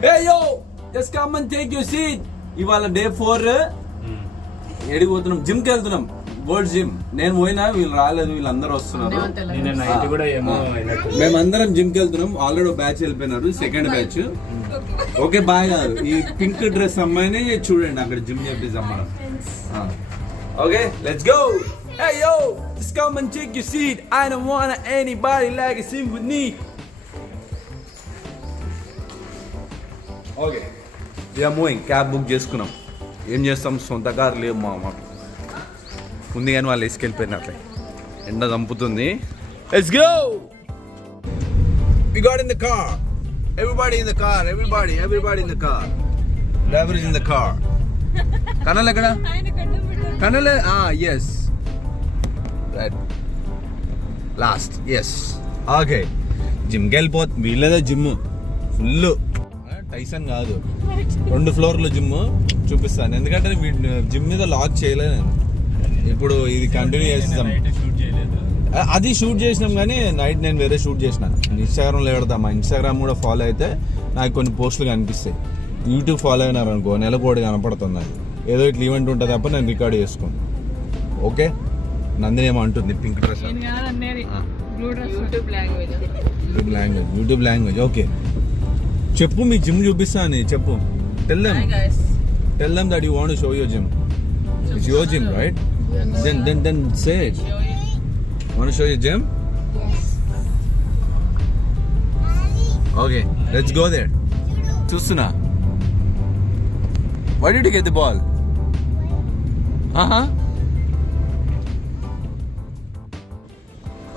Hey yo, just come and take your seat. ఇవాళ day 4 ఎడికి పోతున్నాం, gym కి వెళ్తున్నాం, గోల్డ్ జిమ్. నేను పోయినా వీళ్ళు రాలేదు, వీళ్ళందరూ వస్తున్నారు. మేమందరం జిమ్ కి వెళ్తున్నాం. ఆల్రెడీ బ్యాచ్ వెళ్ళిపోయినారు, సెకండ్ బ్యాచ్. ఓకే బాయ్ కాదు, ఈ పింక్ డ్రెస్ అమ్మాయిని చూడండి అక్కడ జిమ్ చేపిస్తాం మనం. Okay let's go. Hey yo, just come and take your seat. I don't want anybody like a sim with me. Okay we are moving. Cab book చేసుకున్నాం. ఏం చేస్తాం, సొంత కారు లేవు మాకు. ఉంది కానీ వాళ్ళు వేసుకెళ్ళిపోయినట్లే. ఎండ చంపుతుంది. Let's go. We got in the car. Everybody in the car. Everybody in the car. Driver is in the car. కనల్ ఎక్కడ? కనల్ yes. Right. Last. Yes. Okay. జిమ్కి వెళ్ళిపోతు. వీళ్ళదే జిమ్ ఫుల్. టైసన్ కాదు, 2 ఫ్లోర్ల జిమ్ చూపిస్తాను. ఎందుకంటే జిమ్ మీద లాక్ చేయలేదు నేను. ఇప్పుడు ఇది కంటిన్యూ చేస్తాం. అది షూట్ చేసినాం కానీ నైట్ నేను వేరే షూట్ చేసిన. ఇన్స్టాగ్రామ్లో పెడతాం. మా ఇన్స్టాగ్రామ్ కూడా ఫాలో అయితే నాకు కొన్ని పోస్టులు కనిపిస్తాయి. యూట్యూబ్ ఫాలో అయినారు అనుకో, నెలకోటి కనపడుతుంది. నాకు ఏదో ఇట్లా ఈవెంట్ ఉంటుంది తప్ప నేను రికార్డ్ చేసుకోను. ఓకే, నందిని ఏమో అంటుంది, pink dress YouTube language. Okay చెప్పు, మీ జిమ్ చూపిస్తా అని చెప్పు. Tell them that you want to show your gym. It's your gym, right? Then say it. Want to show your gym? Yes. Okay, let's go there. చూస్తున్నా. Why did you get the ball?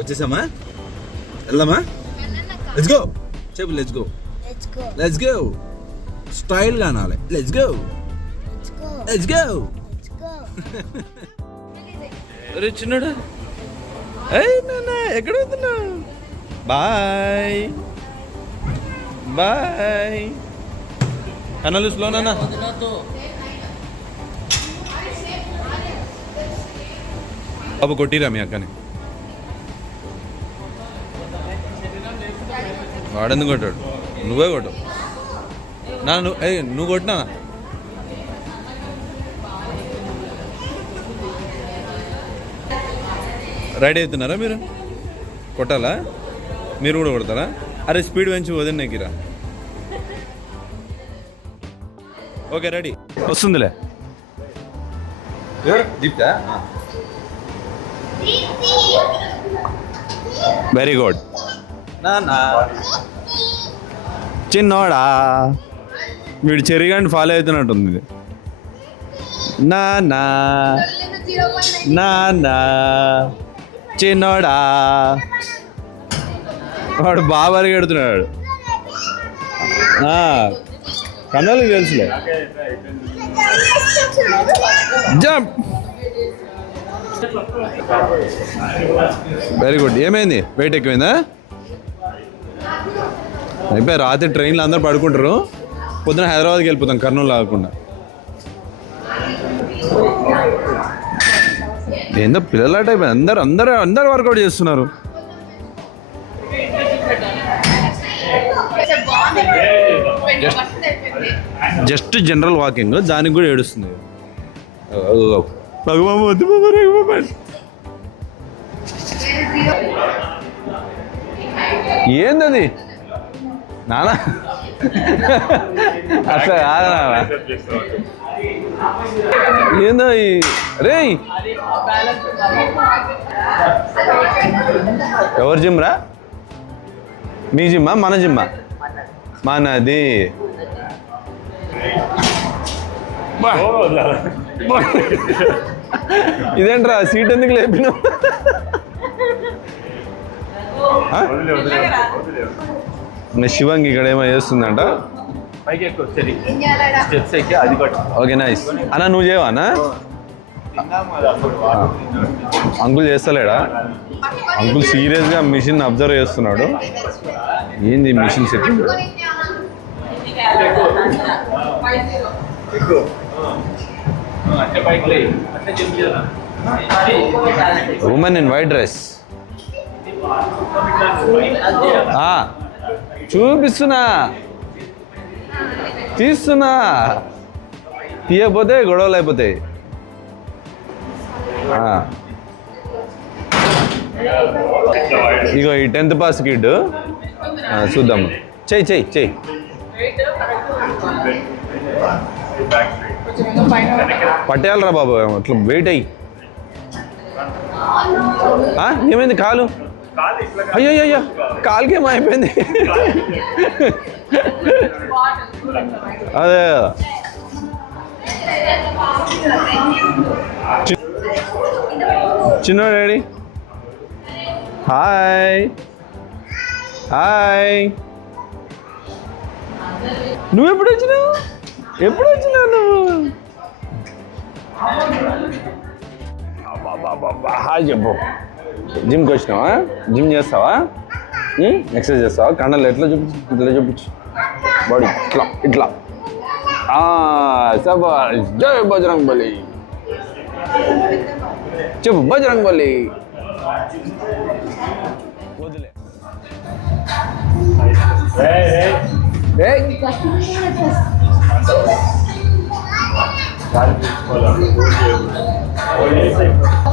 వచ్చేసామా? వెళ్దామా? Let's go. చెప్పు let's go. Let's go. Style గా అనాలి. Let's go. అరే చిన్నడా, నాన్న ఎక్కడ వెళ్తున్నావు? Bye bye అనాలి స్లో నాన్న. బాబు కొట్టిరా మీ అక్కని. వాడెందుకు కొట్టాడు? నువ్వే కొట్టు నా. నువ్వు కొట్టినా. రెడీ అవుతున్నారా మీరు? కొట్టాలా? మీరు కూడా కొడతారా? అరే స్పీడ్ పెంచి వదిలేకిరా. Okay ready. వస్తుందిలే. దీప్తా. వెరీ గుడ్ నానా. చిన్నోడా, వీడు చెరిగాండి ఫాలో అవుతున్నట్టుంది. నానా నానా చిన్నోడా, వాడు బాగా పరిగెడుతున్నాడు. కన్నాలకు తెలుసులే. జంప్. Very good. ఏమైంది, వెయిట్ ఎక్కువైందా? అయిపోయి రాత్రి ట్రైన్లో అందరూ పడుకుంటారు, పొద్దున హైదరాబాద్కి వెళ్ళిపోతాం కర్నూలు కాకుండా. ఏందో పిల్లల టైప్ అందరు వర్కౌట్ చేస్తున్నారు. జస్ట్ జనరల్ వాకింగ్, దానికి కూడా ఏడుస్తుంది. ఏందది నానా? అసలు కాదా ఏందో రే? ఎవరు జిమ్ రా? మీ జిమ్మా మన జిమ్మా? మనది. ఇదేంట్రా సీట్ ఎందుకు లేపినావు? శివంగి ఇక్కడ ఏమో చేస్తుందంట. Okay nice. అన్నా నువ్వు చేయవా అన్నా? అంకుల్ చేస్తలేడా? అంకుల్ సీరియస్గా మిషన్ అబ్జర్వ్ చేస్తున్నాడు. ఏంది machine setting? Women in white dress. చూపిస్తున్నా తీస్తున్నా, తీయకపోతే గొడవలు అయిపోతాయి. ఇగో ఈ 10th పాస్ కిడ్ చూద్దాం. చెయ్యి చెయ్యి చెయ్యి. పట్టేయాలరా బాబు, అట్లా వెయిట్ అయ్యి. ఏమైంది కాలు? అయ్యో అయ్యో కాలుకేమైపోయింది. అదే చిన్న డాడీ. Hi hi. నువ్వు ఎప్పుడు వచ్చినావు? ఎప్పుడు వచ్చినావు నువ్వు? హాయ్ చెప్పు. జిమ్కి వచ్చినావా? జిమ్ చేస్తావా? ఎక్సర్సైజ్ చేస్తావా? కండలు ఎట్లా చూపించు, ఇట్లా చూపించు. బాడీ ఇట్లా ఇట్లా. సబాష్. జై బజరంగ్ బలి. చెప్పు బజరంగ్ బలి. వదిలే.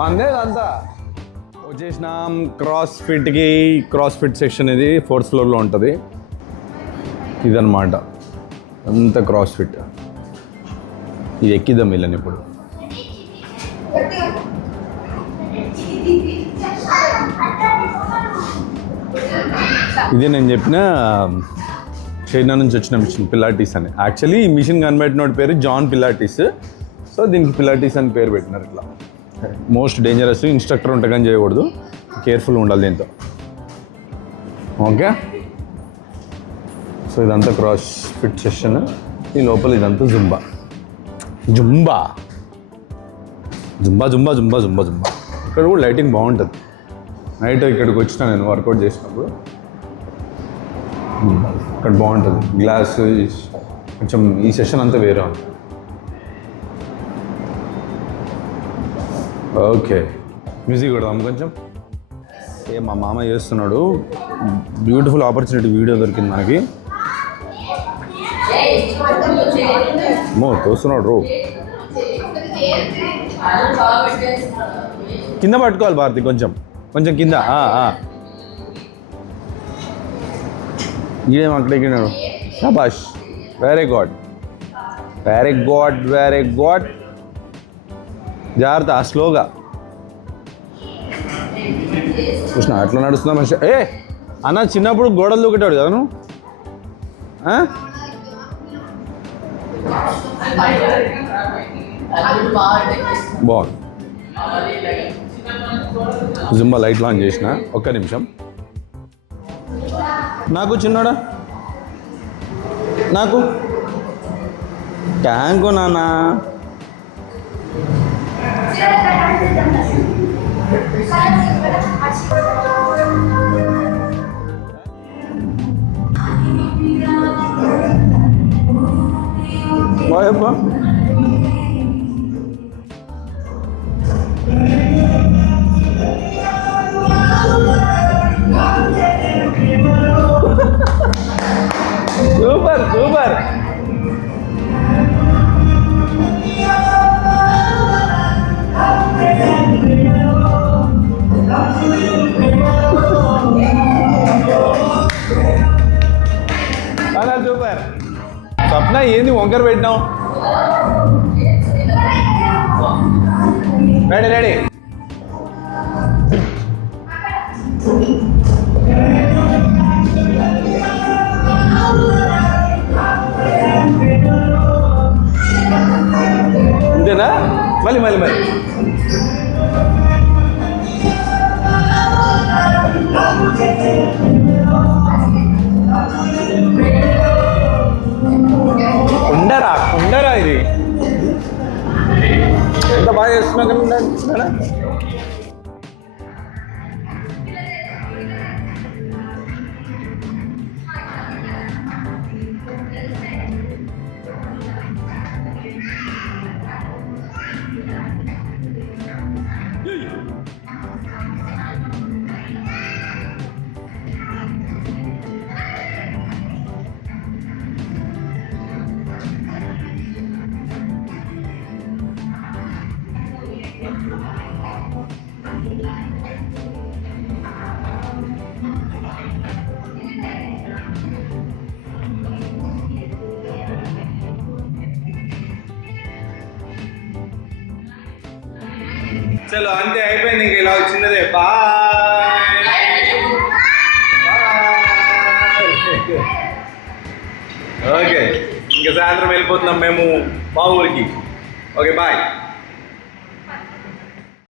మందే అంతా వచ్చేసినాం క్రాస్ ఫిట్కి. క్రాస్ ఫిట్ సెక్షన్ ఇది 4th ఫ్లోర్లో ఉంటుంది. ఇదన్నమాట అంత క్రాస్ ఫిట్. ఇది ఎక్కిద్దాం వీళ్ళని ఇప్పుడు. ఇదే నేను చెప్పిన చైనా నుంచి వచ్చిన మిషన్ పిలాటీస్ అని. యాక్చువల్లీ ఈ మిషన్ కనిపెట్టినోడి పేరు జాన్ పిలాటీస్. సో దీనికి పిలాటీస్ అని పేరు పెట్టినారు. ఇట్లా మోస్ట్ డేంజరస్. ఇన్స్ట్రక్టర్ ఉంటే కానీ చేయకూడదు, కేర్ఫుల్గా ఉండాలి దీంతో. ఓకే, సో ఇదంతా క్రాస్ ఫిట్ సెషన్. ఈ లోపల ఇదంతా Zumba Zumba Zumba Zumba Zumba Zumba Zumba. ఇక్కడ కూడా లైటింగ్ బాగుంటుంది. నైట్ ఇక్కడికి వచ్చిన నేను వర్కౌట్ చేసినప్పుడు ఇక్కడ బాగుంటుంది. గ్లాస్ కొంచెం ఈ సెషన్ అంతా వేరే ఉంది. ఓకే, మ్యూజిక్ కొడదాం కొంచెం. మా మామ చేస్తున్నాడు. బ్యూటిఫుల్ ఆపర్చునిటీ వీడియో దొరికింది మనకి. తోస్తున్నాడు రో. కింద పట్టుకోవాలి భారతి, కొంచెం కొంచెం కింద. ఇదేం అక్కడ ఎక్కినాడు. శబాష్, very good very good very good. జాగ్రత్త, స్లోగా. కృష్ణ అట్లా నడుస్తున్నా మనిషి. అన్న చిన్నప్పుడు గోడలు దూకేటాడు కదా నువ్వు? బాగుంది. జుంబా లైట్ ఆన్ చేసిన. ఒక్క నిమిషం. నాకు చిన్నోడా, నాకు ట్యాంకు నాన్న. బాయబ్బా. Super super. అలా సూపర్. స్వప్న ఏంది వంకర పెట్టినావు? Ready ready. ఇంతేనా? మళ్ళీ మళ్ళీ మళ్ళీ. ఉండరా ఉండరా, ఇది ఎంత బాగా చేస్తున్నా కదా. చలో అంతే అయిపోయింది, ఇంక ఇలా చిన్నదే. బాయ్. ఓకే, ఇంకా సాయంత్రం వెళ్ళిపోతున్నాం మేము మా ఊరికి. Okay bye.